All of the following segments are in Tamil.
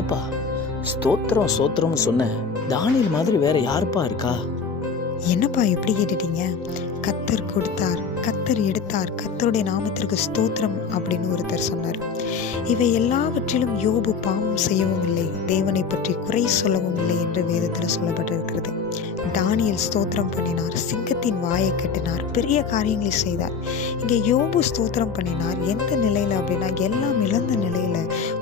ஏப்பா, ஸ்தோத்திரம் ஸ்தோத்திரம்னு சொன்ன தானியேல் மாதிரி வேற யாருப்பா இருக்கா? என்னப்பா இப்படி கேட்டுட்டீங்க? கத்தர் கொடுத்தார், கத்தர் எடுத்தார், கத்தருடைய நாமத்திற்கு ஸ்தோத்திரம் அப்படின்னு ஒருத்தர் சொன்னார். இவை எல்லாவற்றிலும் யோபு பாவம் செய்யவும் இல்லை, தேவனை பற்றி குறை சொல்லவும் இல்லை என்று வேதத்தில் சொல்லப்பட்டிருக்கிறது. தானியேல் ஸ்தோத்திரம் பண்ணினார், சிங்கத்தின் வாயை கட்டினார், பெரிய காரியங்களை செய்தார். இங்கே யோபு ஸ்தோத்திரம் பண்ணினார். எந்த நிலையில் அப்படின்னா, எல்லாம் இழந்த நிலையில்,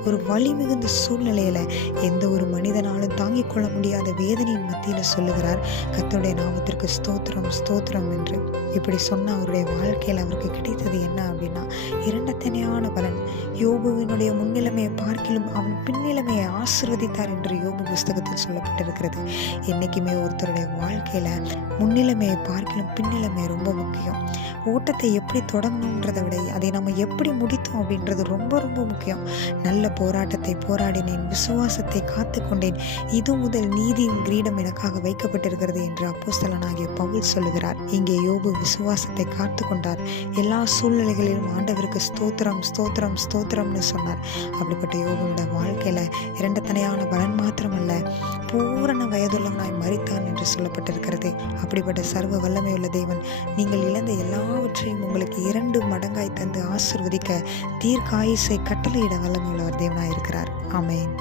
ஒரு வலி மிகுந்த சூழ்நிலையில், எந்த ஒரு மனிதனாலும் தாங்கிக் கொள்ள முடியாத வேதனையின் மத்தியில் சொல்லுகிறார், கர்த்தருடைய நாமத்திற்கு ஸ்தோத்திரம் ஸ்தோத்திரம் என்று. இப்படி சொன்ன அவருடைய வாழ்க்கையில் அவருக்கு கிடைத்தது என்ன அப்படின்னா, இரண்டத்தனையான பலன். யோபுவினுடைய முன்னிலைமையை பார்க்கிலும் அவன் பின்னிலைமையை ஆசீர்வதித்தார் என்று யோபு புஸ்தகத்தில் சொல்லப்பட்டிருக்கிறது. என்றைக்குமே ஒருத்தருடைய வாழ்க்கையில் முன்னிலைமையை பார்க்கிலும் பின்னிலைமை ரொம்ப முக்கியம். ஓட்டத்தை எப்படி தொடங்கணுன்றதை விட அதை நம்ம எப்படி முடித்தோம் அப்படின்றது ரொம்ப ரொம்ப முக்கியம். நல்ல போராட்டத்தை போராடினேன், விசுவாசத்தை காத்து கொண்டேன், இது முதல் நீதியின் கிரீடம் எனக்காக வைக்கப்பட்டிருக்கிறது என்று அப்போஸ்தலனாகிய பவுல் சொல்லுகிறார். இங்கே யோபு விசுவாசத்தை காத்து கொண்டார். எல்லா சூழ்நிலைகளிலும் ஆண்டவருக்கு ஸ்தோத்திரம் ஸ்தோத்திரம் ஸ்தோத்திரம்னு சொன்னார். அப்படிப்பட்ட யோபுவோட வாழ்க்கையில இரண்டத்தனையான பலன் மாத்திரமல்ல, பூரண வயதுள்ளவனாய் மரித்தான் என்று சொல்லப்பட்டிருக்கிறது. அப்படிப்பட்ட சர்வ வல்லமையுள்ள தேவன் நீங்கள் இழந்த எல்லாவற்றையும் உங்களுக்கு 2 மடங்காய் தந்து ஆசீர்வதிக்க தீர்க்காயுசை கட்டளையிட வல்லமையுள்ளவர் தேவனாய் இருக்கிறார். ஆமென்.